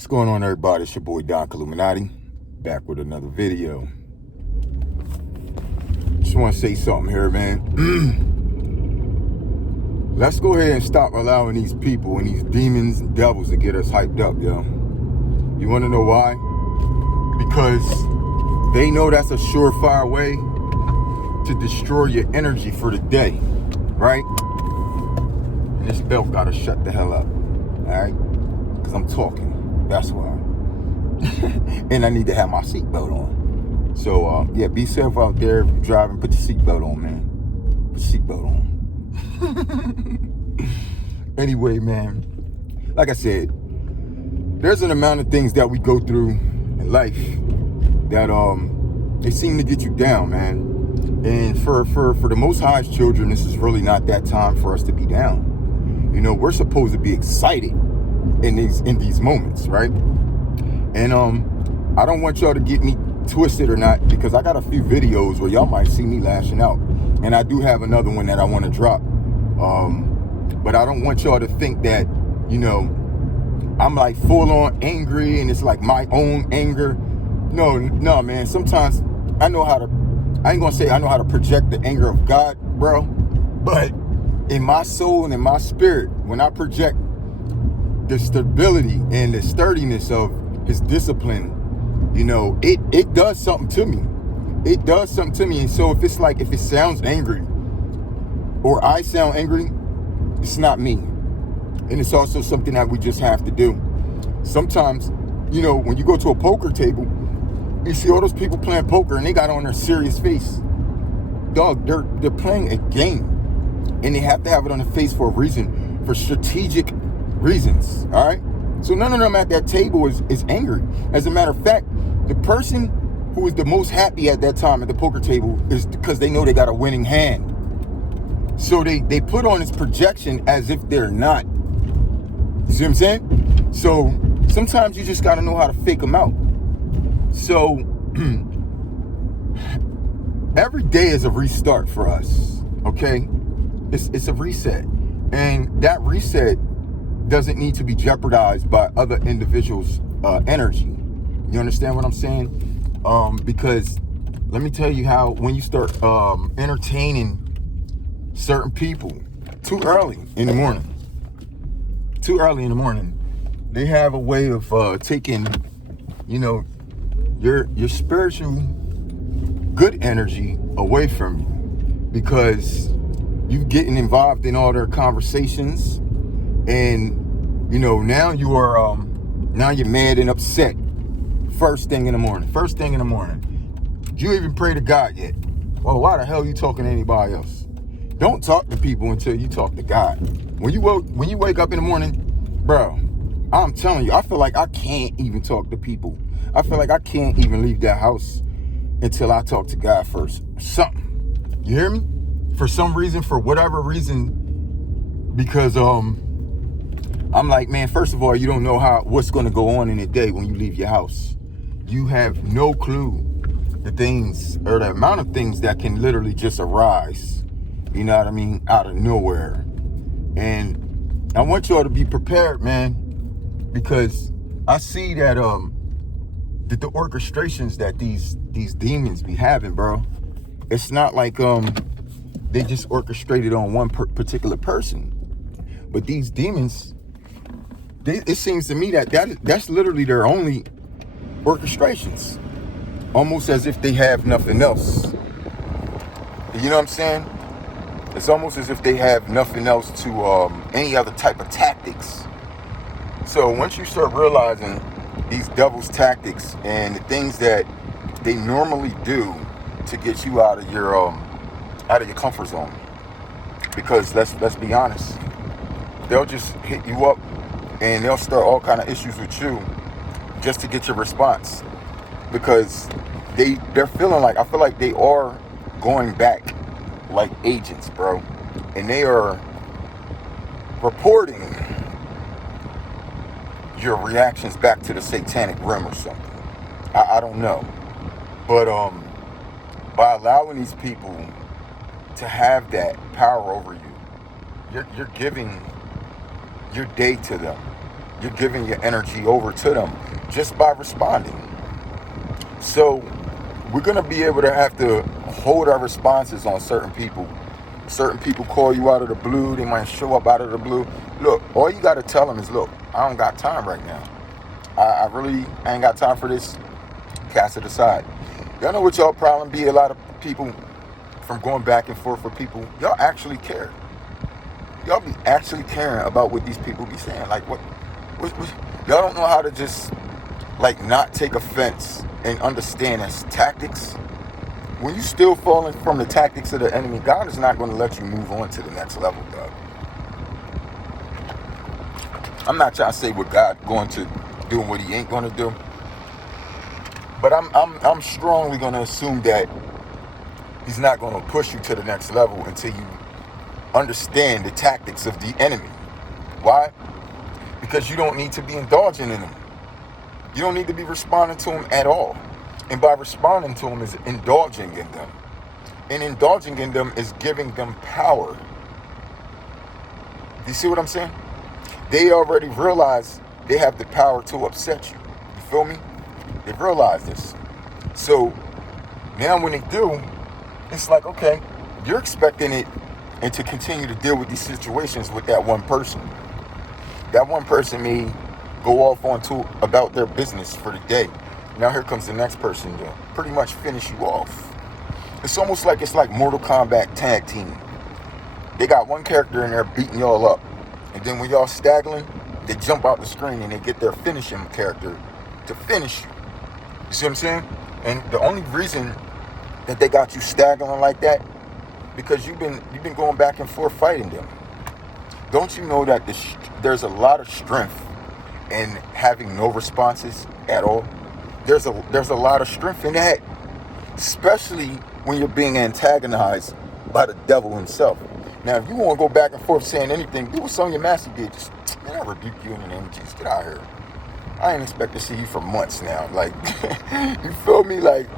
What's going on, everybody? It's your boy Doc Illuminati, back with another video. Just want to say something here, man. Let's go ahead and stop allowing these people and these demons and devils to get us hyped up, yo. You want to know why? Because they know that's a surefire way to destroy your energy for the day, right? And this belt gotta shut the hell up, all right? Because I'm talking. That's why. And I need to have my seatbelt on. So, yeah, be safe out there. If you're driving, put your seatbelt on, man. Put your seatbelt on. Anyway, man, like I said, there's an amount of things that we go through in life that they seem to get you down, man. And for the Most High's children, this is really not that time for us to be down. You know, we're supposed to be excited in these moments, right? And I don't want y'all to get me twisted or not, because I got a few videos where y'all might see me lashing out, and I do have another one that I want to drop. But I don't want y'all to think that, you know, I'm like full on angry and it's like my own anger. No, man. Sometimes I ain't gonna say I know how to project the anger of God, bro, but in my soul and in my spirit, when I project the stability and the sturdiness of his discipline, you know, it does something to me. It does something to me. And so if it sounds angry or I sound angry, it's not me. And it's also something that we just have to do. Sometimes, you know, when you go to a poker table, you see all those people playing poker and they got on their serious face. Dog, they're playing a game, and they have to have it on their face for a reason, for strategic reasons, all right? So none of them at that table is angry. As a matter of fact, the person who is the most happy at that time at the poker table is because they know they got a winning hand. So they put on this projection as if they're not. You see what I'm saying? So sometimes you just got to know how to fake them out. So every day is a restart for us, okay? It's a reset. And that reset doesn't need to be jeopardized by other individuals' energy. You understand what I'm saying? Because let me tell you how, when you start entertaining certain people too early in the morning, they have a way of taking, you know, your spiritual good energy away from you, because you getting involved in all their conversations, and you know, now you're mad and upset first thing in the morning. You even pray to God yet? Well, why the hell are you talking to anybody else? Don't talk to people until you talk to God. When you wake up in the morning, bro, I'm telling you, I feel like I can't even talk to people. I feel like I can't even leave that house until I talk to God first. Something. You hear me? For some reason, for whatever reason, because I'm like, man, first of all, you don't know what's going to go on in the day when you leave your house. You have no clue the things, or the amount of things that can literally just arise, you know what I mean, out of nowhere. And I want y'all to be prepared, man, because I see that the orchestrations that these demons be having, bro, it's not like they just orchestrated on one particular person. But these demons, it seems to me that's literally their only orchestrations, almost as if they have nothing else. You know what I'm saying? It's almost as if they have nothing else to any other type of tactics. So once you start realizing these devil's tactics and the things that they normally do to get you out of your comfort zone, because let's be honest, they'll just hit you up and they'll start all kind of issues with you just to get your response, because they're feeling like, I feel like they are going back like agents, bro, and they are reporting your reactions back to the satanic realm or something. I don't know, but by allowing these people to have that power over you, you're giving your day to them. you're giving your energy over to them just by responding. So we're going to be able to have to hold our responses on certain people. Certain people call you out of the blue. They might show up out of the blue. Look, all you got to tell them is, look, I don't got time right now. I really ain't got time for this. Cast it aside. Y'all know what y'all problem be? A lot of people from going back and forth with people, y'all actually care. Y'all be actually caring about what these people be saying. Like, what y'all don't know how to just, like, not take offense and understand as tactics. When you still falling from the tactics of the enemy, God is not going to let you move on to the next level, dog. I'm not trying to say what God going to do and what he ain't going to do. But I'm strongly going to assume that he's not going to push you to the next level until you understand the tactics of the enemy. Why? Because you don't need to be indulging in them. You don't need to be responding to them at all. And by responding to them is indulging in them. And indulging in them is giving them power. You see what I'm saying? They already realize they have the power to upset you. You feel me? They realize this. So now when they do, it's like, okay, you're expecting it and to continue to deal with these situations with that one person. That one person may go off onto about their business for the day. Now here comes the next person to pretty much finish you off. It's almost like it's like Mortal Kombat tag team. They got one character in there beating y'all up. And then when y'all staggering, they jump out the screen and they get their finishing character to finish you. You see what I'm saying? And the only reason that they got you staggering like that, because you've been going back and forth fighting them. Don't you know that there's a lot of strength in having no responses at all? There's a lot of strength in that, especially when you're being antagonized by the devil himself. Now, if you want to go back and forth saying anything, do what some of your master did. Just, man, I rebuke you in the name of Jesus. Get out of here. I ain't expect to see you for months now. Like, you feel me? Like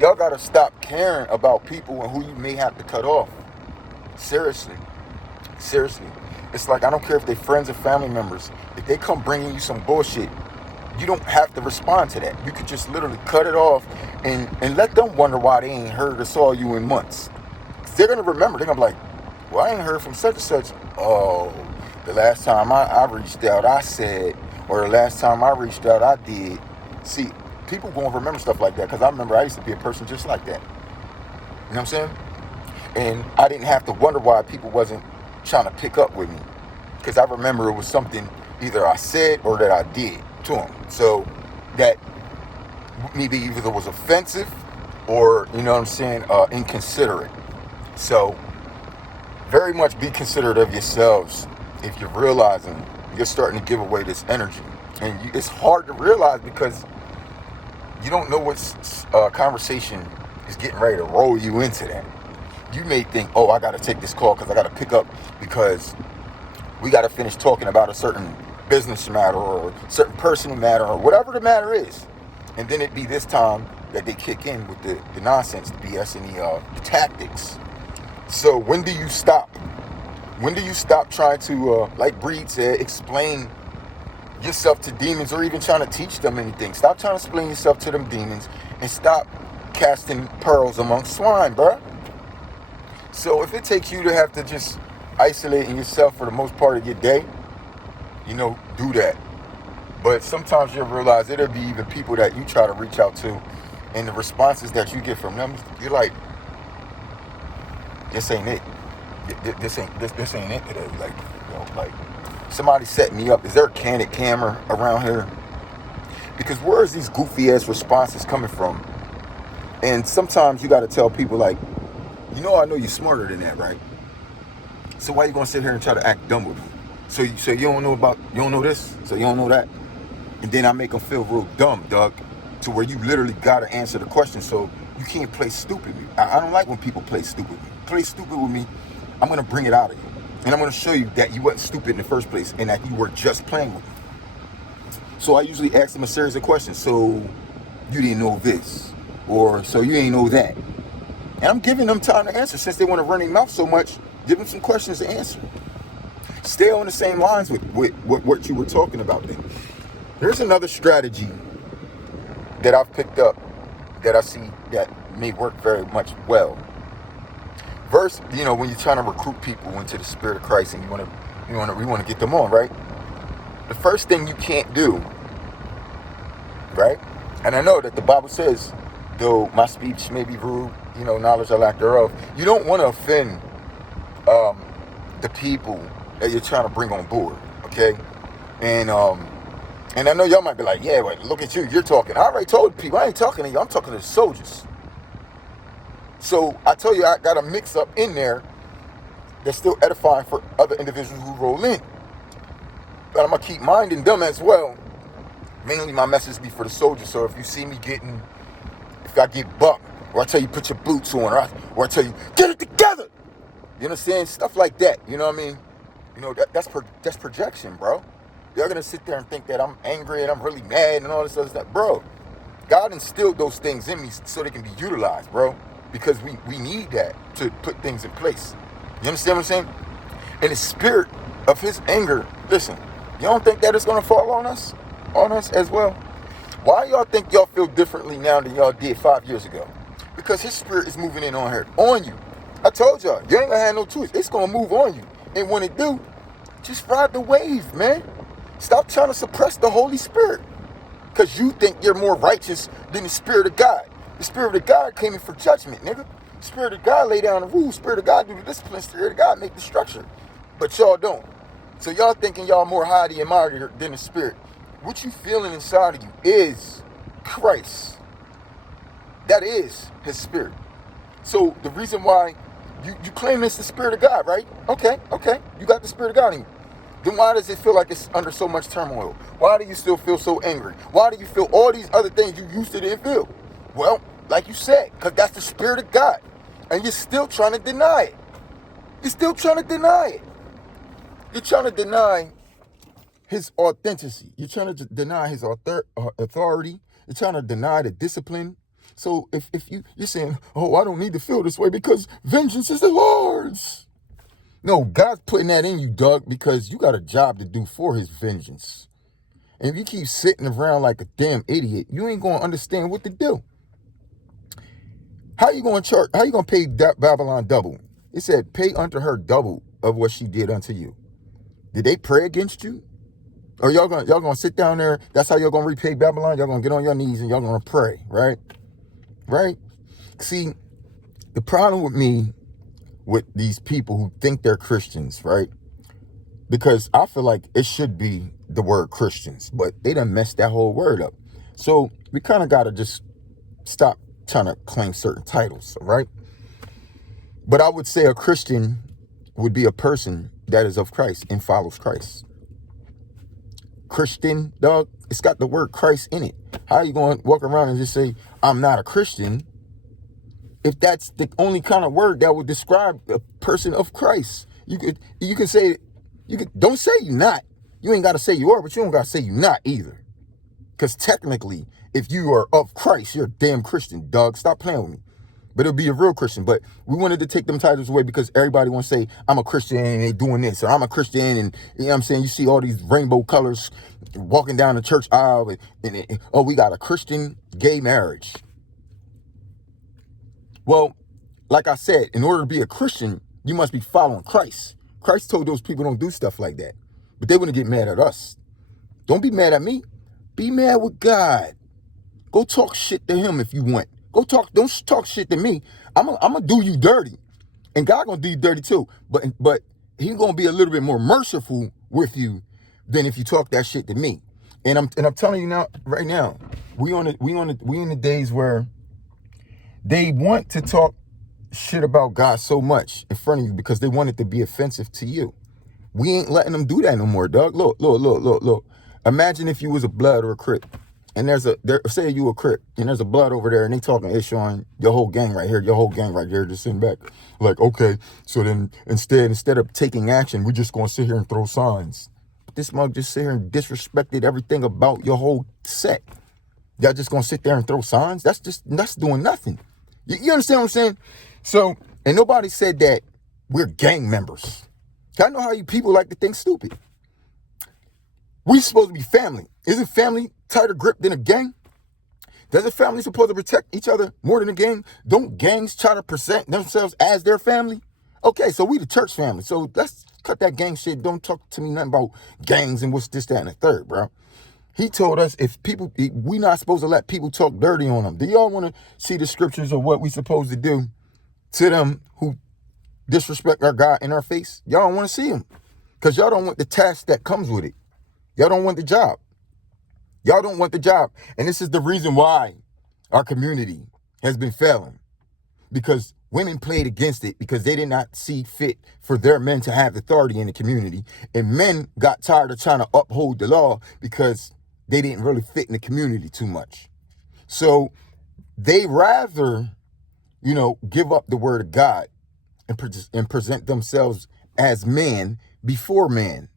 y'all got to stop caring about people and who you may have to cut off. Seriously. It's like, I don't care if they're friends or family members. If they come bringing you some bullshit, you don't have to respond to that. You could just literally cut it off and let them wonder why they ain't heard or saw you in months. They're going to remember. They're going to be like, well, I ain't heard from such and such. Oh, the last time I reached out, I said, or the last time I reached out, I did. See, people going to remember stuff like that, because I remember I used to be a person just like that. You know what I'm saying? And I didn't have to wonder why people wasn't trying to pick up with me, because I remember it was something either I said or that I did to them. So that maybe either was offensive or, you know what I'm saying, inconsiderate. So very much be considerate of yourselves if you're realizing you're starting to give away this energy. And it's hard to realize because you don't know what conversation is getting ready to roll you into that. You may think, oh, I got to take this call because I got to pick up because we got to finish talking about a certain business matter or a certain personal matter or whatever the matter is. And then it be this time that they kick in with the nonsense, the BS, and the tactics. So when do you stop? When do you stop trying to, like Breed said, explain yourself to demons or even trying to teach them anything? Stop trying to explain yourself to them demons and stop casting pearls among swine, bruh. So if it takes you to have to just isolate yourself for the most part of your day, you know, do that. But sometimes you'll realize there'll be even people that you try to reach out to, and the responses that you get from them, you're like, this ain't it. This ain't it today. Like, you know, like somebody set me up. Is there a candid camera around here? Because where is these goofy ass responses coming from? And sometimes you got to tell people like, you know, I know you're smarter than that, right? So why you gonna sit here and try to act dumb with me? So you don't know this, so you don't know that, and then I make them feel real dumb, Doug, to where you literally gotta answer the question. So you can't play stupid with me. I don't like when people play stupid with me. Play stupid with me, I'm gonna bring it out of you, and I'm gonna show you that you wasn't stupid in the first place, and that you were just playing with me. So I usually ask them a series of questions. So you didn't know this, or so you ain't know that. And I'm giving them time to answer. Since they want to run their mouth so much, give them some questions to answer. stay on the same lines with what you were talking about then. There's another strategy that I've picked up that I see that may work very much well. First, when you're trying to recruit people into the spirit of Christ and we want to get them on, right? The first thing you can't do, right? And I know that the Bible says, though my speech may be rude, knowledge I lack thereof. You don't want to offend the people that you're trying to bring on board, okay? And I know y'all might be like, yeah, but look at you, you're talking. I already told people, I ain't talking to you, I'm talking to the soldiers. So I tell you, I got a mix up in there that's still edifying for other individuals who roll in. But I'm going to keep minding them as well. Mainly my message be for the soldiers. So if you see me if I get bucked, or I tell you put your boots on, or I tell you get it together. You understand? Stuff like that. You know what I mean? That's projection, bro. You're going to sit there and think that I'm angry and I'm really mad and all this other stuff. Bro, God instilled those things in me so they can be utilized, bro. Because we need that to put things in place. You understand what I'm saying? And the spirit of his anger, listen, you don't think that it's going to fall on us as well? Why y'all think y'all feel differently now than y'all did 5 years ago? Because his spirit is moving in on you. I told y'all, you ain't going to have no choice. It's going to move on you. And when it do, just ride the wave, man. Stop trying to suppress the Holy Spirit. Because you think you're more righteous than the Spirit of God. The Spirit of God came in for judgment, nigga. The Spirit of God lay down the rules. Spirit of God do the discipline. Spirit of God make the structure. But y'all don't. So y'all thinking y'all more highly and mighty than the Spirit. What you feeling inside of you is Christ. That is his Spirit. So the reason why you claim it's the Spirit of God, right? Okay. You got the Spirit of God in you. Then why does it feel like it's under so much turmoil? Why do you still feel so angry? Why do you feel all these other things you used to didn't feel? Well, like you said, because that's the Spirit of God. And you're still trying to deny it. You're still trying to deny it. You're trying to deny his authenticity. You're trying to deny his authority. You're trying to deny the discipline. So if you're saying, oh, I don't need to feel this way because vengeance is the Lord's. No, God's putting that in you, Doug, because you got a job to do for his vengeance. And if you keep sitting around like a damn idiot, you ain't going to understand what to do. How you going to charge? How you going to pay Babylon double? It said, pay unto her double of what she did unto you. Did they pray against you? Or y'all gonna sit down there? That's how y'all gonna repay Babylon? Y'all gonna get on your knees and y'all gonna pray, right? Right? See, the problem with me, with these people who think they're Christians, right? Because I feel like it should be the word Christians, but they done messed that whole word up. So we kind of gotta just stop trying to claim certain titles, right? But I would say a Christian would be a person that is of Christ and follows Christ. Christian, dog, it's got the word Christ in it. How are you going to walk around and just say, I'm not a Christian, if that's the only kind of word that would describe a person of Christ? You can say, don't say you're not. You ain't got to say you are, but you don't got to say you're not either. Because technically, if you are of Christ, you're a damn Christian, dog. Stop playing with me. But it'll be a real Christian. But we wanted to take them titles away because everybody wants to say, I'm a Christian and they doing this, or I'm a Christian and, you know what I'm saying? You see all these rainbow colors walking down the church aisle and oh, we got a Christian gay marriage. Well, like I said, in order to be a Christian, you must be following Christ. Christ told those people don't do stuff like that. But they wouldn't get mad at us. Don't be mad at me. Be mad with God. Go talk shit to him if you want. Don't talk shit to me. I'm gonna do you dirty. And God gonna do you dirty too. But he gonna be a little bit more merciful with you than if you talk that shit to me. And I'm telling you now, right now, we in the days where they want to talk shit about God so much in front of you because they want it to be offensive to you. We ain't letting them do that no more, dog. Look. Imagine if you was a blood or a Crip. And say you a Crip, and there's a blood over there, and they talking ish on your whole gang right here, just sitting back. Like, okay, so then instead of taking action, we're just gonna sit here and throw signs. But this mug just sit here and disrespected everything about your whole set. Y'all just gonna sit there and throw signs? That's doing nothing. You understand what I'm saying? So, and nobody said that we're gang members. I know how you people like to think stupid. We supposed to be family. Isn't family tighter grip than a gang? Doesn't family supposed to protect each other more than a gang? Don't gangs try to present themselves as their family? Okay, so we the church family. So let's cut that gang shit. Don't talk to me nothing about gangs and what's this, that, and the third, bro. He told us we not supposed to let people talk dirty on them. Do y'all want to see the scriptures of what we supposed to do to them who disrespect our God in our face? Y'all don't want to see them because y'all don't want the task that comes with it. Y'all don't want the job. Y'all don't want the job. And this is the reason why our community has been failing. Because women played against it because they did not see fit for their men to have authority in the community. And men got tired of trying to uphold the law because they didn't really fit in the community too much. So they rather, give up the word of God and present themselves as man before man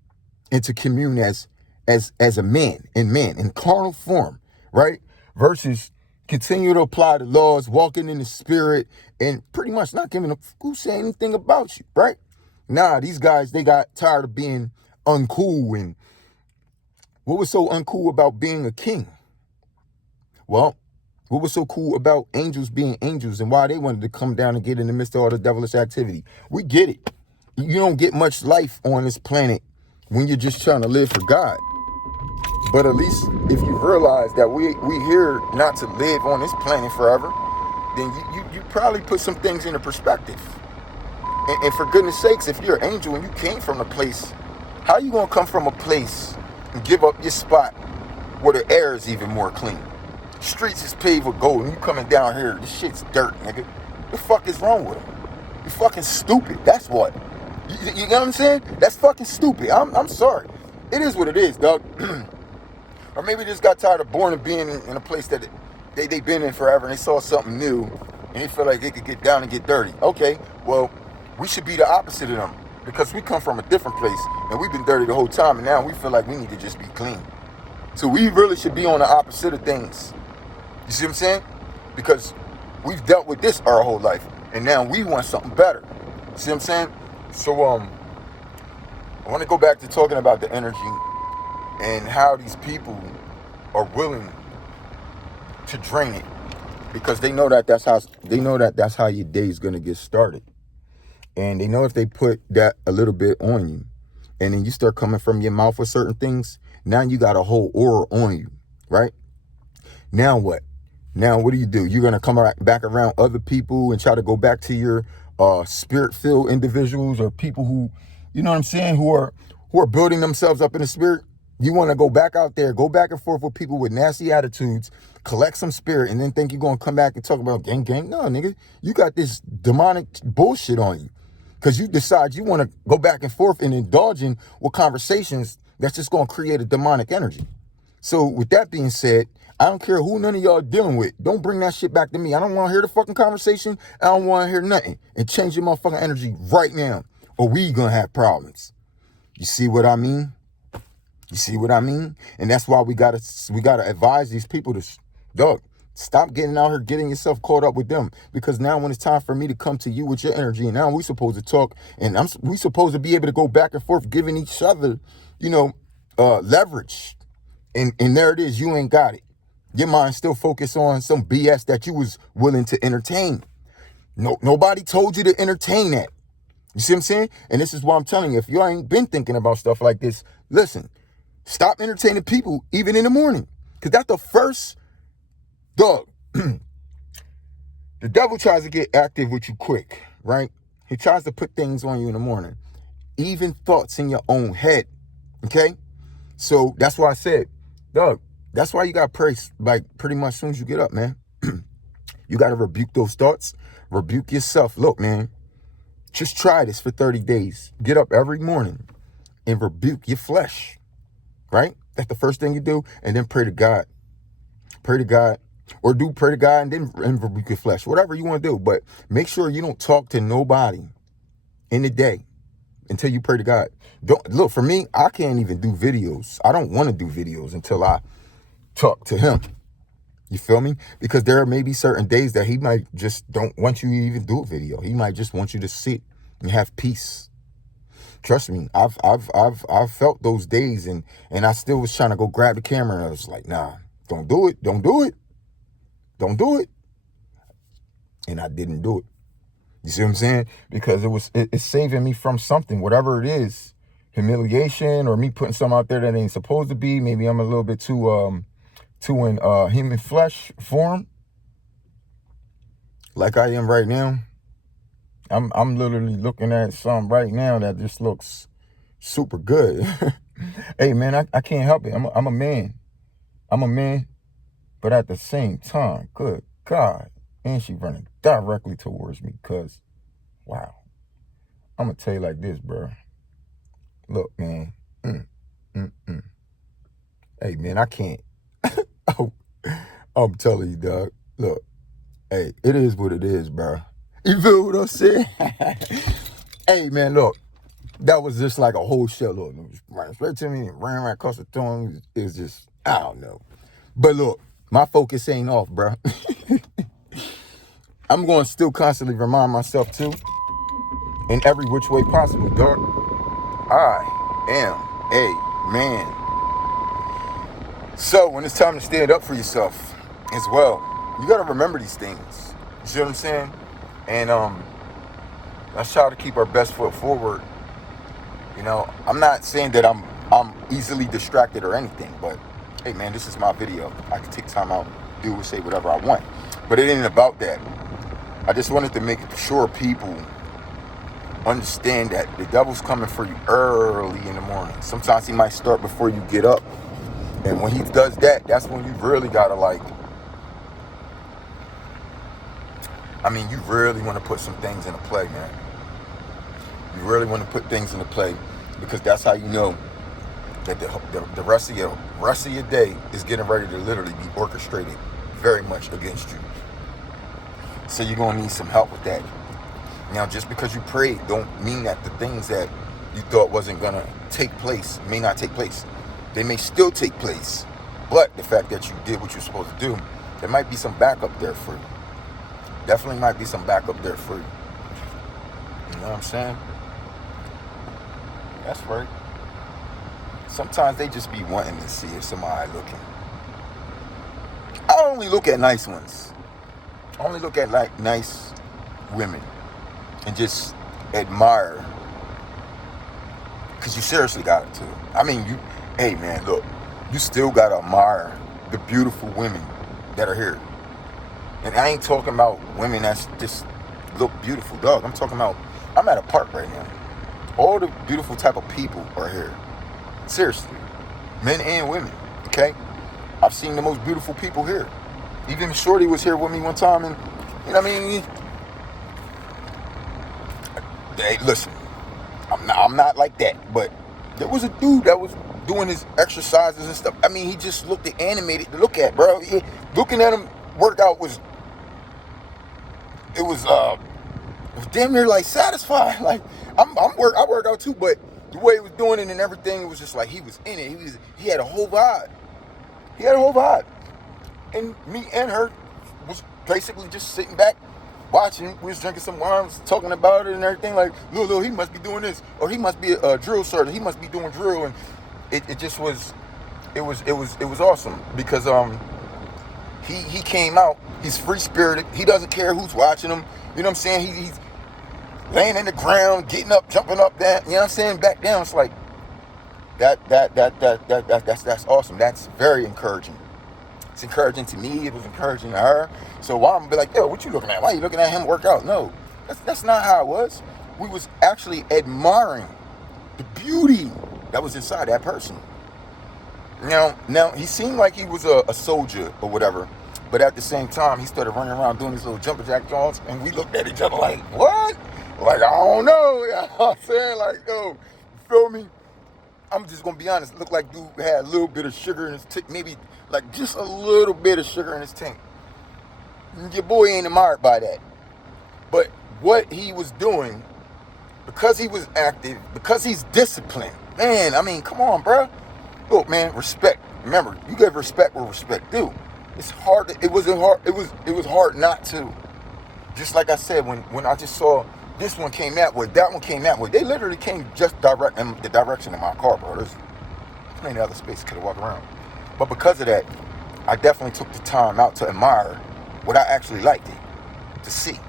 and to commune as a man in carnal form, right? Versus continue to apply the laws, walking in the spirit, and pretty much not giving a who say anything about you, right? Nah, these guys, they got tired of being uncool. And what was so uncool about being a king? Well, what was so cool about angels being angels and why they wanted to come down and get in the midst of all the devilish activity? We get it. You don't get much life on this planet when you're just trying to live for God. But at least if you realize that we here not to live on this planet forever, then you probably put some things into perspective. And for goodness sakes, if you're an angel and you came from a place, how you gonna come from a place and give up your spot where the air is even more clean? Streets is paved with gold and you coming down here, this shit's dirt, nigga. The fuck is wrong with them? You're fucking stupid. That's what. You know what I'm saying? That's fucking stupid. I'm sorry. It is what it is, dog. Or maybe they just got tired of born and being in a place that they've been in forever and they saw something new and they feel like they could get down and get dirty. Okay, well, we should be the opposite of them because we come from a different place and we've been dirty the whole time and now we feel like we need to just be clean. So we really should be on the opposite of things. You see what I'm saying? Because we've dealt with this our whole life and now we want something better. You see what I'm saying? So I want to go back to talking about the energy and how these people are willing to drain it because they know that that's how your day is going to get started. And they know if they put that a little bit on you and then you start coming from your mouth with certain things, now you got a whole aura on you, right? Now what? Now what do? You're going to come back around other people and try to go back to your spirit-filled individuals or people who, you know what I'm saying, who are building themselves up in the spirit. You want to go back out there, go back and forth with people with nasty attitudes, collect some spirit, and then think you're going to come back and talk about gang. No, nigga. You got this demonic bullshit on you because you decide you want to go back and forth and indulge in with conversations that's just going to create a demonic energy. So with that being said, I don't care who none of y'all dealing with. Don't bring that shit back to me. I don't want to hear the fucking conversation. I don't want to hear nothing. And change your motherfucking energy right now or we going to have problems. You see what I mean? You see what I mean? And that's why we gotta advise these people to, dog, stop getting out here, getting yourself caught up with them. Because now when it's time for me to come to you with your energy, and now we supposed to talk, and we supposed to be able to go back and forth, giving each other, leverage. And there it is, you ain't got it. Your mind still focused on some BS that you was willing to entertain. No, nobody told you to entertain that. You see what I'm saying? And this is why I'm telling you, if you ain't been thinking about stuff like this, listen. Stop entertaining people even in the morning. Because that's the first, dog. The devil tries to get active with you quick, right? He tries to put things on you in the morning. Even thoughts in your own head, okay? So that's why I said, dog, that's why you got to pray, like, pretty much as soon as you get up, man. You got to rebuke those thoughts. Rebuke yourself. Look, man, just try this for 30 days. Get up every morning and rebuke your flesh. Right? That's the first thing you do. And then pray to God. Pray to God. Or pray to God and then rebuke your flesh. Whatever you want to do. But make sure you don't talk to nobody in the day until you pray to God. Look, for me, I can't even do videos. I don't want to do videos until I talk to him. You feel me? Because there may be certain days that he might just don't want you to even do a video. He might just want you to sit and have peace. Trust me, I've felt those days, and I still was trying to go grab the camera, and I was like, nah, don't do it, don't do it, don't do it. And I didn't do it. You see what I'm saying? Because it's saving me from something, whatever it is, humiliation or me putting something out there that ain't supposed to be. Maybe I'm a little bit too in human flesh form, like I am right now. I'm literally looking at something right now that just looks super good. Hey man, I can't help it. I'm a man. I'm a man, but at the same time, good God, and she running directly towards me. Cause, wow, I'm gonna tell you like this, bro. Look, man. Hey man, I can't. Oh, I'm telling you, dog. Look, hey, it is what it is, bro. You feel what I'm saying? Hey man, look. That was just like a whole shell. Look, it was ran straight to me and ran right across the tongue. It's just, I don't know. But look, my focus ain't off, bro. I'm going to still constantly remind myself too, in every which way possible, dog. I am a man. So when it's time to stand up for yourself as well, you got to remember these things. You see what I'm saying? And let's try to keep our best foot forward. You know, I'm not saying that I'm easily distracted or anything, but hey man, this is my video. I can take time out, do and say whatever I want. But it ain't about that. I just wanted to make sure people understand that the devil's coming for you early in the morning. Sometimes he might start before you get up. And when he does that, that's when you really gotta you really want to put some things into play, man. You really want to put things into play, because that's how you know that the rest of your day is getting ready to literally be orchestrated very much against you. So you're gonna need some help with that. Now, just because you prayed don't mean that the things that you thought wasn't gonna take place may not take place. They may still take place, but the fact that you did what you're supposed to do, there might be some backup there for you. Definitely might be some backup there for you. You know what I'm saying? That's right. Sometimes they just be wanting to see if somebody looking. I only look at nice ones. I only look at like nice women and just admire. Because you seriously got it too. I mean, hey man, look, you still got to admire the beautiful women that are here. And I ain't talking about women that's just look beautiful, dog. I'm talking about, I'm at a park right now. All the beautiful type of people are here. Seriously. Men and women, okay? I've seen the most beautiful people here. Even Shorty was here with me one time, and, you know what I mean? Hey, listen, I'm not like that, but there was a dude that was doing his exercises and stuff. I mean, he just looked animated to look at, bro. Looking at him work out was damn near like satisfying. Like I work out too, but the way he was doing it and everything, it was just like he was in it. He had a whole vibe. And me and her was basically just sitting back watching. We was drinking some wine, was talking about it and everything. Like, Lil, he must be doing this, or he must be a drill sergeant. He must be doing drill, and it just was. It was awesome because he came out. He's free spirited. He doesn't care who's watching him. You know what I'm saying? He's laying in the ground, getting up, jumping up, that. You know what I'm saying? Back down. It's like that's awesome. That's very encouraging. It's encouraging to me. It was encouraging to her. So why I'm gonna be like, yo, what you looking at? Why you looking at him work out? No, that's not how it was. We was actually admiring the beauty that was inside that person. Now he seemed like he was a soldier or whatever, but at the same time, he started running around doing these little jumping jack joints, and we looked at each other like, what? Like, I don't know. You know what I'm saying? Like, yo, you feel me? I'm just gonna be honest. It looked like dude had a little bit of sugar in his tank, maybe like just a little bit of sugar in his tank. Your boy ain't admired by that. But what he was doing, because he was active, because he's disciplined, man, I mean, come on, bro. Look, man, respect. Remember, you give respect where respect due. It's hard. It was hard not to. Just like I said, when I just saw This one came that way. That one came that way. They literally came just direct in the direction of my car, bro. There's plenty of other space could have walked around. But because of that, I definitely took the time out to admire what I actually liked it to see.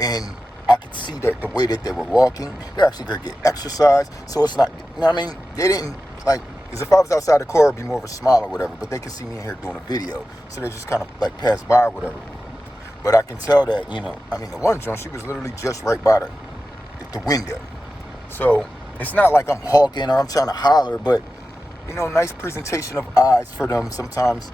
And I could see that the way that they were walking, they're actually going to get exercise. So it's not, you know what I mean? They didn't, like, because if I was outside the car, it'd be more of a smile or whatever. But they could see me in here doing a video. So they just kind of, like, pass by or whatever. But I can tell that, you know, I mean, the one joint, she was literally just right by the window. So it's not like I'm hawking or I'm trying to holler, but, you know, nice presentation of eyes for them sometimes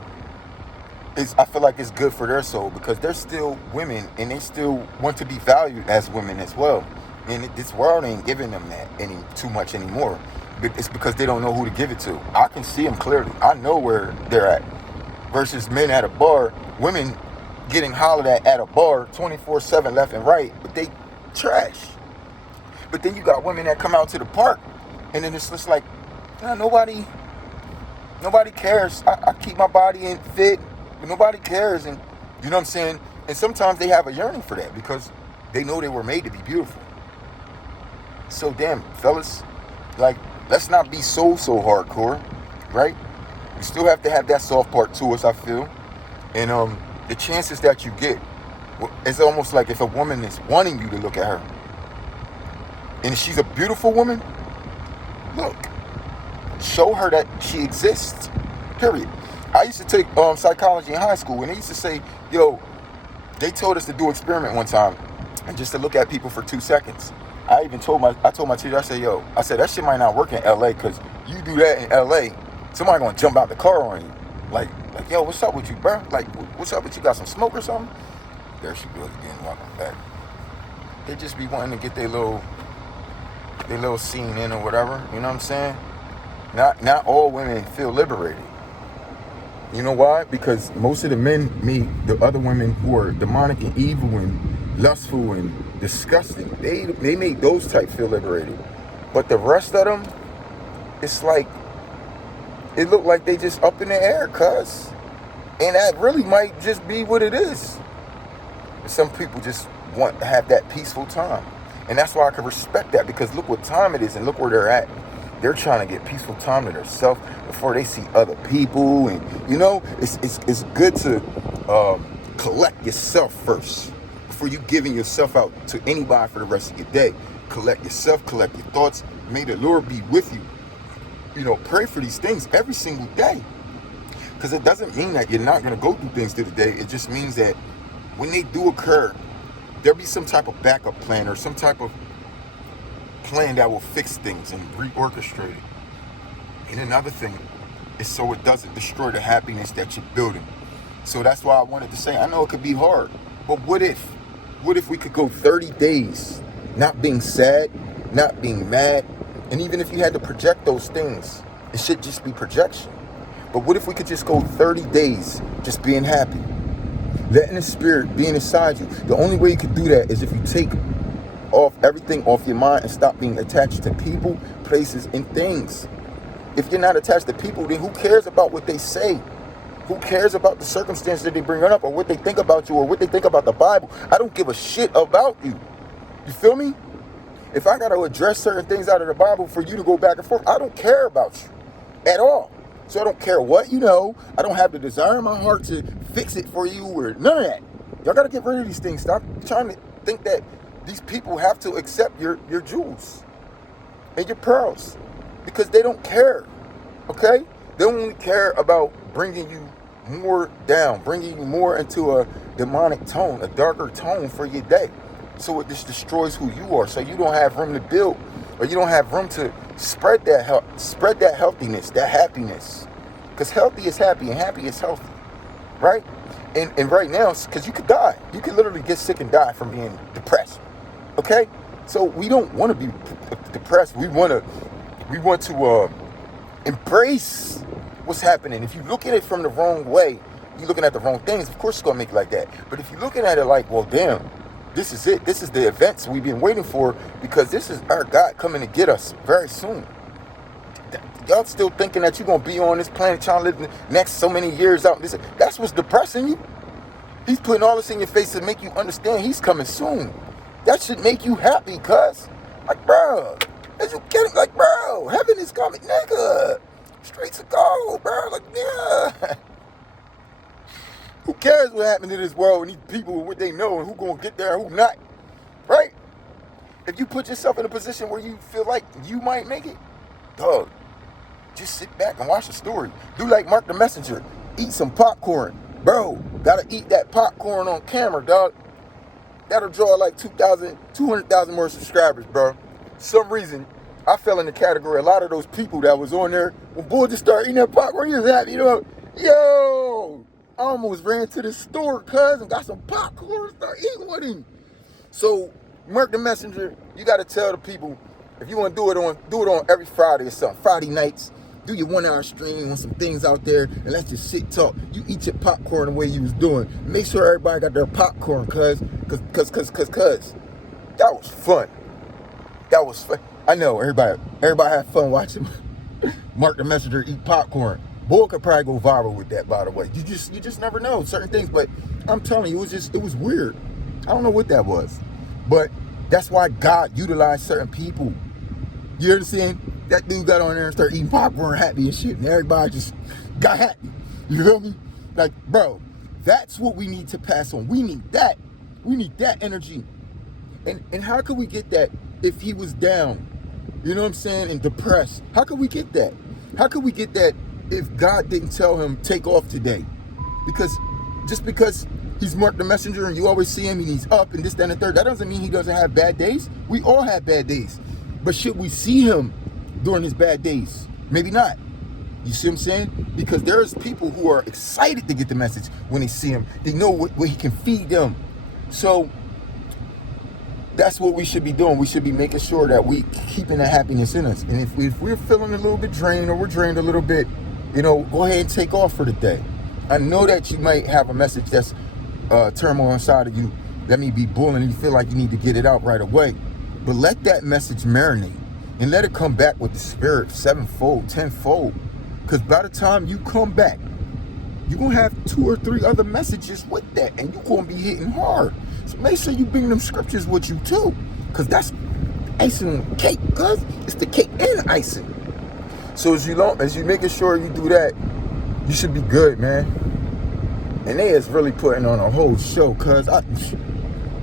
I feel like it's good for their soul, because they're still women and they still want to be valued as women as well. And this world ain't giving them that too much anymore. But it's because they don't know who to give it to. I can see them clearly. I know where they're at. Versus men at a bar, women getting hollered at a bar 24/7 left and right, but they trash. But then you got women that come out to the park, and then it's just like, nobody cares. I keep my body in fit. But nobody cares, and you know what I'm saying? And sometimes they have a yearning for that because they know they were made to be beautiful. So damn, fellas, like, let's not be so hardcore, right? We still have to have that soft part to us, I feel. And the chances that you get, it's almost like if a woman is wanting you to look at her, and she's a beautiful woman, look, show her that she exists, period. I used to take psychology in high school, and they used to say, yo, they told us to do an experiment one time, and just to look at people for 2 seconds. I told my teacher, I said, that shit might not work in LA, because you do that in LA, somebody gonna jump out the car on you. Like, yo, what's up with you, bro? Like, what's up with you? Got some smoke or something? There she goes again, walking back. They just be wanting to get their little scene in or whatever, you know what I'm saying? Not all women feel liberated. You know why? Because most of the men meet the other women who are demonic and evil and lustful and disgusting. They make those type feel liberated. But the rest of them, it's like, it look like they just up in the air, cuz. And that really might just be what it is. Some people just want to have that peaceful time. And that's why I can respect that, because look what time it is and look where they're at. They're trying to get peaceful time to themselves before they see other people. And, you know, it's good to collect yourself first before you giving yourself out to anybody for the rest of your day. Collect yourself, collect your thoughts. May the Lord be with you. You know, pray for these things every single day. Because it doesn't mean that you're not going to go through things through the day. It just means that when they do occur, there'll be some type of backup plan or some type of plan that will fix things and reorchestrate it. And another thing is so it doesn't destroy the happiness that you're building. So that's why I wanted to say, I know it could be hard, but what if we could go 30 days not being sad, not being mad, and even if you had to project those things, it should just be projection. But what if we could just go 30 days just being happy, letting the spirit be inside you? The only way you could do that is if you take everything off your mind and stop being attached to people, places, and things. If you're not attached to people, then who cares about what they say? Who cares about the circumstances that they bring up, or what they think about you, or what they think about the Bible? I don't give a shit about you. You feel me? If I got to address certain things out of the Bible for you to go back and forth, I don't care about you at all. So I don't care what you know. I don't have the desire in my heart to fix it for you or none of that. Y'all got to get rid of these things. Stop trying to think that these people have to accept your jewels and your pearls, because they don't care, okay? They only care about bringing you more down, bringing you more into a demonic tone, a darker tone for your day. So it just destroys who you are. So you don't have room to build, or you don't have room to spread that healthiness, that happiness. Because healthy is happy and happy is healthy, right? And right now, because you could die. You could literally get sick and die from being depressed. Okay, so we don't want to be depressed. We want to embrace what's happening. If you look at it from the wrong way, you're looking at the wrong things. Of course, it's gonna make it like that. But if you're looking at it like, well, damn, this is it. This is the events we've been waiting for, because this is our God coming to get us very soon. Y'all still thinking that you're gonna be on this planet trying to live the next so many years out? That's what's depressing you. He's putting all this in your face to make you understand He's coming soon. That should make you happy, cuz. Like, bro, as you get it, like, bro, heaven is coming, nigga. Streets of gold, bro. Like, yeah. Who cares what happened to this world and these people and what they know and who gonna get there and who not, right? If you put yourself in a position where you feel like you might make it, dog, just sit back and watch the story. Do like Mark the Messenger. Eat some popcorn. Bro, gotta eat that popcorn on camera, dog. That'll draw like 200,000 more subscribers, bro. For some reason, I fell in the category. A lot of those people that was on there, when Bull just started eating that popcorn, he was happy, you know. Yo, I almost ran to the store, cuz, and got some popcorn and started eating with him. So, Mark the Messenger, you gotta tell the people, if you wanna do it on every Friday or something. Friday nights, do your 1 hour stream on some things out there, and let's just sit talk. You eat your popcorn the way you was doing. Make sure everybody got their popcorn, cuz that was fun. That was fun. I know everybody had fun watching Mark the Messenger eat popcorn. Boy could probably go viral with that, by the way. You just never know certain things, but I'm telling you, it was weird. I don't know what that was, but that's why God utilized certain people. You understand? That dude got on there and started eating popcorn happy and shit, and everybody just got happy. You feel me? Like, bro, that's what we need to pass on. We need that. We need that energy. And how could we get that if he was down? You know what I'm saying? And depressed. How could we get that? How could we get that if God didn't tell him take off today? Because just because he's Mark the Messenger and you always see him and he's up and this, that, and the third, that doesn't mean he doesn't have bad days. We all have bad days. But should we see him during his bad days? Maybe not. You see what I'm saying? Because there's people who are excited to get the message when they see him. They know what he can feed them. So that's what we should be doing. We should be making sure that we keeping that happiness in us. And if we're feeling a little bit drained or we're drained a little bit, you know, go ahead and take off for the day. I know that you might have a message that's turmoil inside of you. That may be bullying and you feel like you need to get it out right away. But let that message marinate and let it come back with the spirit 7-fold, 10-fold. Because by the time you come back, you're going to have 2 or 3 other messages with that. And you're going to be hitting hard. So make sure you bring them scriptures with you too. Because that's icing on the cake. Because it's the cake and the icing. So as you making sure you do that, you should be good, man. And they is really putting on a whole show. Because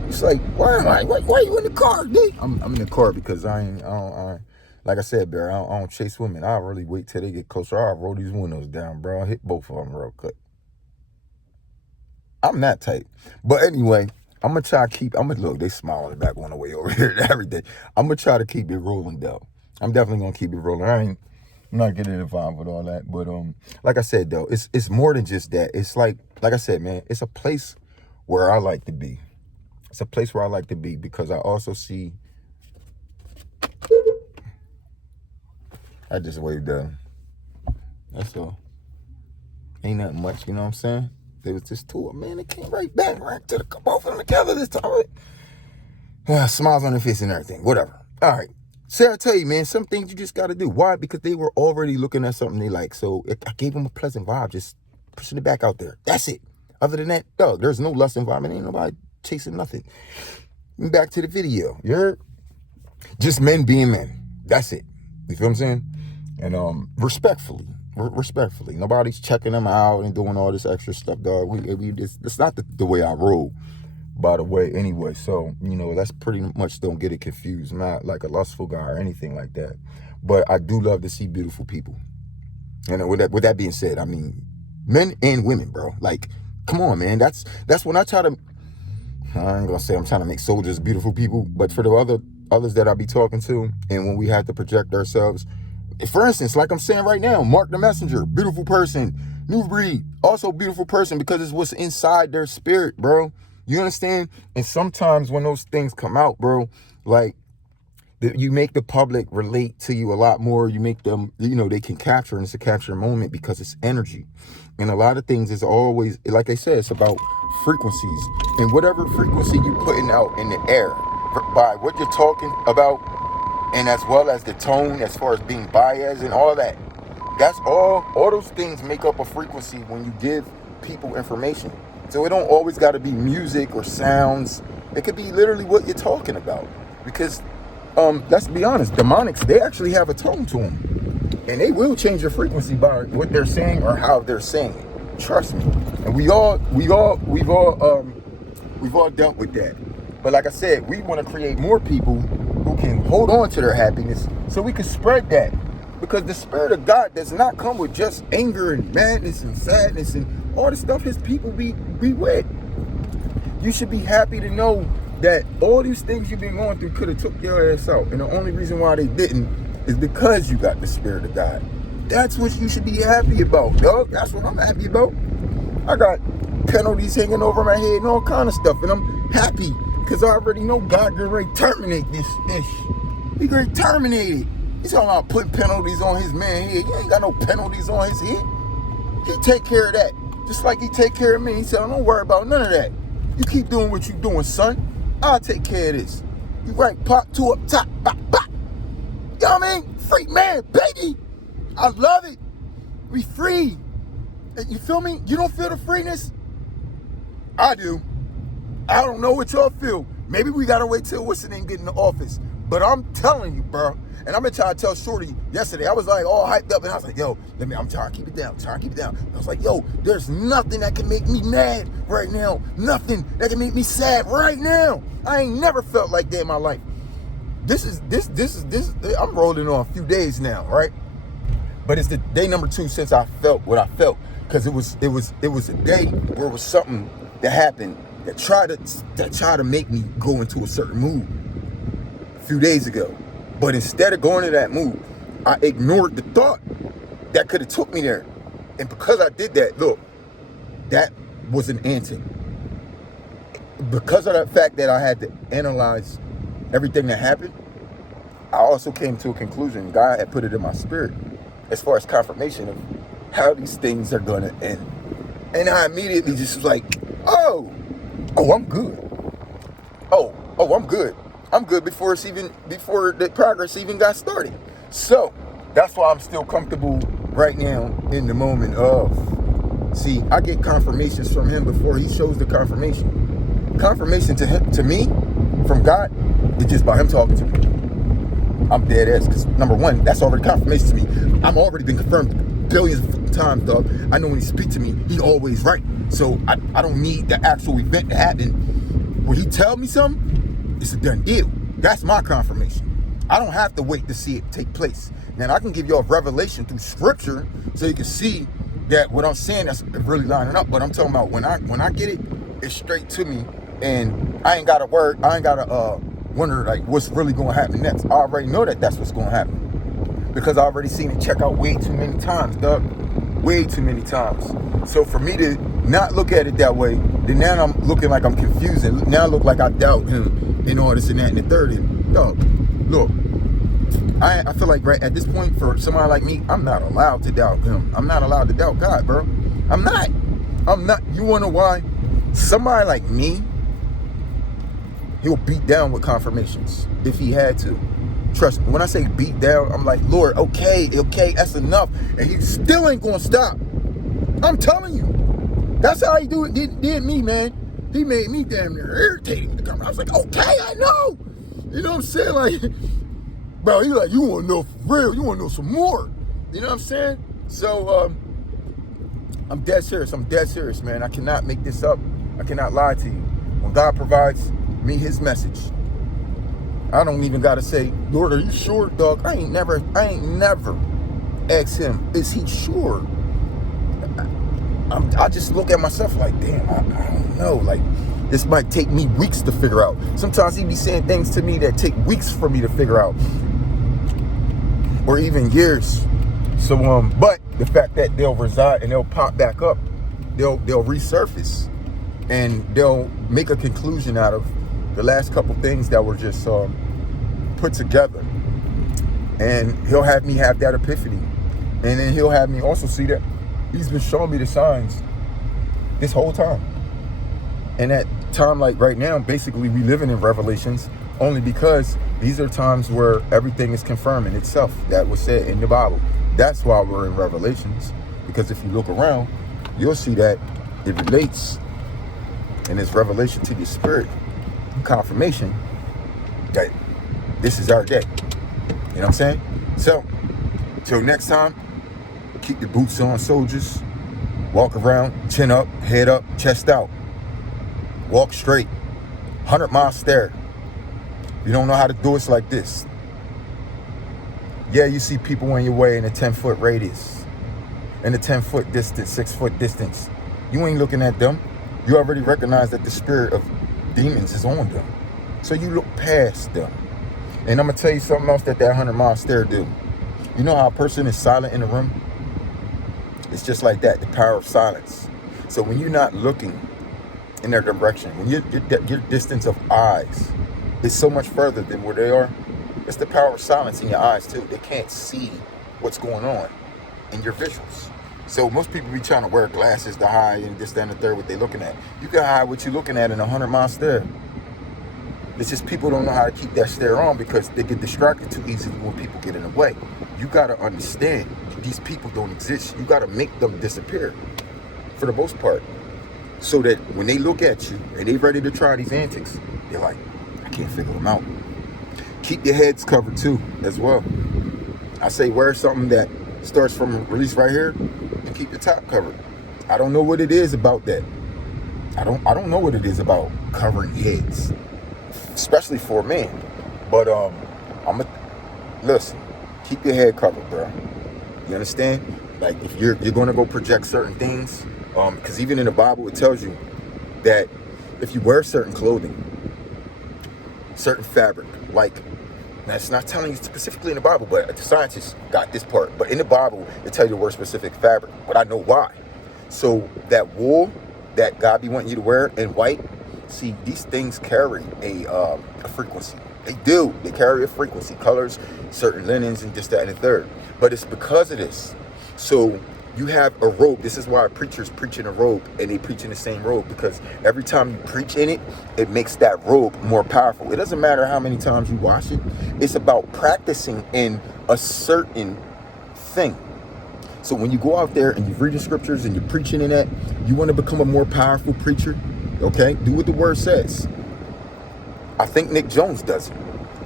it's like, why am I? Why are you in the car, D? I'm in the car because I don't, like I said, Barry, I don't chase women. I'll really wait till they get closer. I'll roll these windows down, bro. I'll hit both of them real quick. I'm that type. But anyway, I'm going to try to look, they smile on the back on the way over here and everything. I'm going to try to keep it rolling, though. I'm definitely going to keep it rolling. I'm not getting involved with all that. But like I said, though, it's more than just that. It's like I said, man, it's a place where I like to be. It's a place where I like to be because I also see. I just waved down. That's all. Ain't nothing much, you know what I'm saying? There was this tour, man. It came right back, right to the both of them together this time. Smiles on their face and everything. Whatever. All right. Sarah, tell you, man, some things you just got to do. Why? Because they were already looking at something they like. So I gave them a pleasant vibe, just pushing it back out there. That's it. Other than that, dog, there's no lust environment. Ain't nobody chasing nothing. Back to the video. You heard? Just men being men. That's it. You feel what I'm saying? And respectfully. Nobody's checking them out and doing all this extra stuff, dog. It's not the way I roll, by the way, anyway. So, you know, that's pretty much, don't get it confused. I'm not like a lustful guy or anything like that. But I do love to see beautiful people. And with that being said, I mean, men and women, bro. Like, come on, man. That's when I ain't gonna say I'm trying to make soldiers beautiful people, but for the others that I be talking to, and when we have to project ourselves, for instance, like I'm saying right now, Mark the Messenger, beautiful person, new breed, also beautiful person because it's what's inside their spirit, bro. You understand? And sometimes when those things come out, bro, like you make the public relate to you a lot more. You make them, you know, they can capture, and it's a capture moment because it's energy. And a lot of things is always, like I said, it's about frequencies. And whatever frequency you're putting out in the air by what you're talking about, and as well as the tone, as far as being biased and all that, that's all those things make up a frequency when you give people information. So it don't always got to be music or sounds It could be literally what you're talking about. Because, let's be honest, demonics, they actually have a tone to them. And they will change your frequency by what they're saying or how they're saying it. Trust me. And we've all dealt with that. But like I said, we want to create more people who can hold on to their happiness so we can spread that. Because the Spirit of God does not come with just anger and madness and sadness and all the stuff his people be with. You should be happy to know that all these things you've been going through could have took your ass out. And the only reason why they didn't is because you got the Spirit of God. That's what you should be happy about, dog. That's what I'm happy about. I got penalties hanging over my head and all kind of stuff. And I'm happy because I already know God can ready to terminate this ish. He can terminate it. He's talking about putting penalties on his man head. You ain't got no penalties on his head. He take care of that. Just like he take care of me. He said, don't worry about none of that. You keep doing what you doing, son. I'll take care of this. You right, pop, two up top, pop, pop. You know what I mean? Free man, baby. I love it. We free. You feel me? You don't feel the freeness? I do. I don't know what y'all feel. Maybe we gotta wait till what's the name get in the office. But I'm telling you, bro. And I'm gonna try to tell Shorty yesterday. I was like all hyped up and I was like, yo, I'm trying to keep it down, I was like, yo, there's nothing that can make me mad right now. Nothing that can make me sad right now. I ain't never felt like that in my life. This is I'm rolling on a few days now, right? But it's the day number 2 since I felt what I felt. Cause it was a day where it was something that happened that tried to make me go into a certain mood a few days ago. But instead of going to that mood, I ignored the thought that could have took me there. And because I did that, look, that was an answer. Because of the fact that I had to analyze everything that happened, I also came to a conclusion. God had put it in my spirit as far as confirmation of how these things are going to end. And I immediately just was like, oh, I'm good. Oh, I'm good. I'm good before the progress even got started. So that's why I'm still comfortable right now in the moment of, see, I get confirmations from him before he shows the confirmation. Confirmation to me from God is just by him talking to me. I'm dead ass because number one, that's already confirmation to me. I'm already been confirmed billions of times, dog. I know when he speaks to me, he always right. So I don't need the actual event to happen. When he tell me something, it's a done deal. That's my confirmation. I don't have to wait to see it take place. Now, I can give you a revelation through scripture so you can see that what I'm saying that's really lining up. But I'm talking about when I get it, it's straight to me. And I ain't got to wonder like what's really going to happen next. I already know that that's what's going to happen. Because I already seen it check out way too many times, dog. Way too many times. So for me to not look at it that way, then now I'm looking like I'm confused. And now I look like I doubt him. And all this and that and the third. And dog, look, I feel like right at this point for somebody like me, I'm not allowed to doubt him. I'm not allowed to doubt God, bro. I'm not. You wanna know why? Somebody like me, he'll beat down with confirmations if he had to. Trust me, when I say beat down, I'm like, Lord, okay, that's enough. And he still ain't gonna stop. I'm telling you. That's how he did me, man. He made me damn near irritated with the camera. I was like, okay, I know. You know what I'm saying? Like, bro, he like, you want to know for real? You want to know some more? You know what I'm saying? So, I'm dead serious. Man. I cannot make this up. I cannot lie to you. When God provides me his message, I don't even got to say, Lord, are you sure, dog? I ain't never asked him, is he sure? I just look at myself like, damn, I don't know. Like, this might take me weeks to figure out. Sometimes he be saying things to me that take weeks for me to figure out. Or even years. So, but the fact that they'll reside and they'll pop back up, they'll resurface. And they'll make a conclusion out of the last couple things that were just put together. And he'll have me have that epiphany. And then he'll have me also see that he's been showing me the signs this whole time. And at time like right now, basically we living in revelations only because these are times where everything is confirming itself that was said in the Bible. That's why we're in revelations. Because if you look around, you'll see that it relates and it's revelation to your spirit. confirmation that this is our day. You know what I'm saying? So, till next time, keep your boots on, soldiers. Walk around, chin up, head up, chest out. Walk straight. 100-mile stare. You don't know how to do it like this. Yeah, you see people in your way in a 10-foot radius, in a 10-foot distance, 6-foot distance. You ain't looking at them. You already recognize that the spirit of demons is on them. So you look past them. And I'm going to tell you something else that 100-mile stare do. You know how a person is silent in a room? It's just like that, the power of silence. So when you're not looking in their direction, when your distance of eyes is so much further than where they are, it's the power of silence in your eyes too. They can't see what's going on in your visuals. So most people be trying to wear glasses to hide and this, that, and the third what they're looking at. You can hide what you're looking at in 100-mile stare. It's just people don't know how to keep that stare on because they get distracted too easily when people get in the way. You got to understand these people don't exist. You got to make them disappear for the most part. So that when they look at you and they ready to try these antics, they're like, I can't figure them out. Keep your heads covered too as well. I say wear something that starts from release right here and keep your top covered. I don't know what it is about that. I don't know what it is about covering heads, especially for men. But listen, keep your head covered, bro. You understand? Like if you're going to go project certain things, because even in the Bible it tells you that if you wear certain clothing, certain fabric, like that's not telling you specifically in the Bible, but the scientists got this part. But in the Bible, it tells you to wear specific fabric. But I know why. So that wool that God be wanting you to wear in white, see, these things carry a frequency. They do. They carry a frequency. Colors, certain linens, and this, that, and the third. But it's because of this. So you have a robe. This is why preachers preach in a robe, and they preach in the same robe, because every time you preach in it, it makes that robe more powerful. It doesn't matter how many times you wash it. It's about practicing in a certain thing. So when you go out there and you read the scriptures and you're preaching in that, you want to become a more powerful preacher, okay? Do what the word says. I think Nick Jones does it,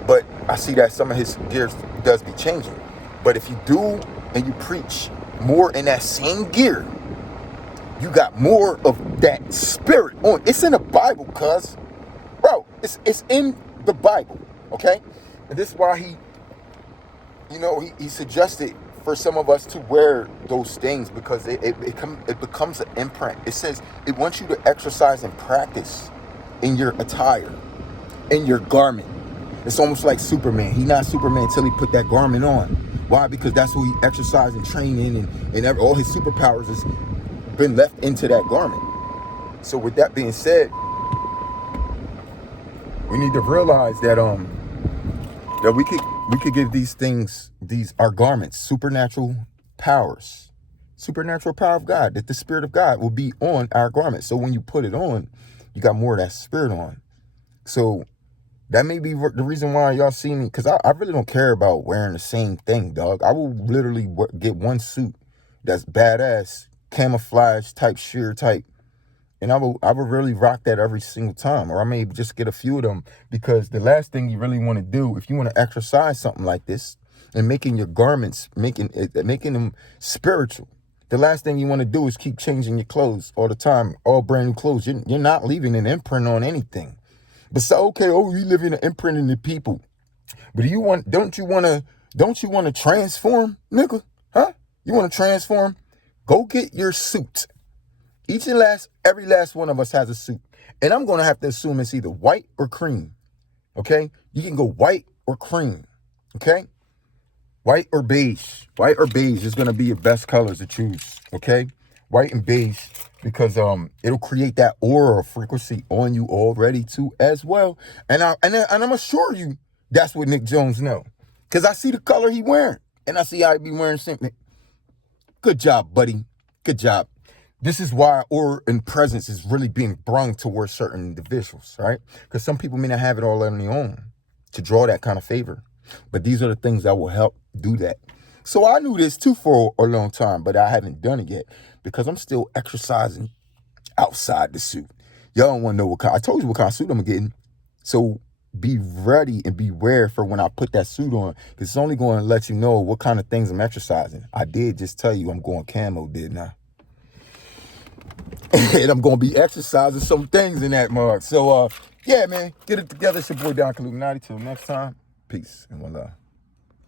but I see that some of his gears does be changing. But if you do and you preach more in that same gear, you got more of that spirit on. It's in the Bible, cuz. Bro, it's in the Bible, okay? And this is why he suggested for some of us to wear those things, because it becomes an imprint. It says it wants you to exercise and practice in your attire, in your garment. It's almost like Superman. He's not Superman until he put that garment on. Why? Because that's who he exercised and trained in, and all his superpowers has been left into that garment. So with that being said, we need to realize that that we could give these things, our garments, supernatural powers, supernatural power of God, that the Spirit of God will be on our garment. So when you put it on, you got more of that spirit on. So that may be the reason why y'all see me, because I really don't care about wearing the same thing, dog. I will literally get one suit that's badass, camouflage type, sheer type, and I will really rock that every single time. Or I may just get a few of them, because the last thing you really want to do, if you want to exercise something like this and making your garments, making them spiritual, the last thing you want to do is keep changing your clothes all the time, all brand new clothes. You're not leaving an imprint on anything. But so, okay, you leaving an imprint in the people. But don't you want to transform, nigga? Huh? You want to transform? Go get your suit. Every last one of us has a suit. And I'm going to have to assume it's either white or cream. Okay? You can go white or cream. Okay? White or beige. White or beige is going to be your best colors to choose. Okay? White and beige, because it'll create that aura of frequency on you already too as well. And I'm assure you that's what Nick Jones know. Because I see the color he wearing. And I see how he be wearing something. Good job, buddy. Good job. This is why aura and presence is really being brung towards certain individuals, right? Because some people may not have it all on their own to draw that kind of favor. But these are the things that will help do that. So I knew this too for a long time, but I haven't done it yet because I'm still exercising outside the suit. Y'all don't want to know I told you what kind of suit I'm getting. So be ready and beware for when I put that suit on, because it's only going to let you know what kind of things I'm exercising. I did just tell you I'm going camo, didn't I? And I'm going to be exercising some things in that mug. So, yeah, man, get it together. It's your boy, Don Illuminati. Till next time, peace and one love.